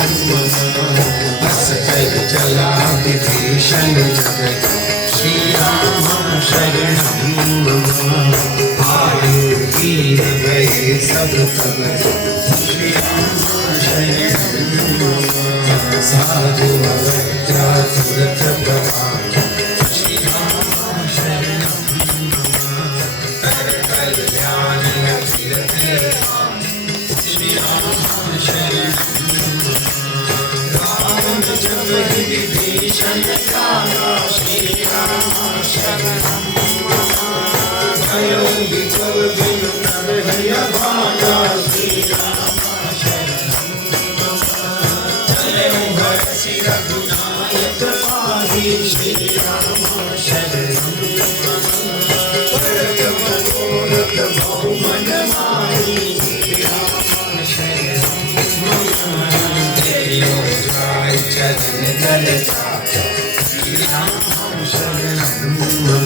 बस कर चला विभीषण जगत श्री राम शरणं मम आयु वीर भय सब तब श्री राम शरणं मम साधु अवज्ञा तुरत प्रभाव श्री राम शरणं मम कर कल्याण तीर्थ श्री राम शरणं रावण जब विभीषण काला श्री राम शरणं भयो विकल बिन तब भय भागा श्री राम शरणं चले हरषि रघुनायक पाहि श्री राम शरणं परम मनोरथ बहु मन माहि श्री राम शरणं चरण दल श्री राम शरणं मम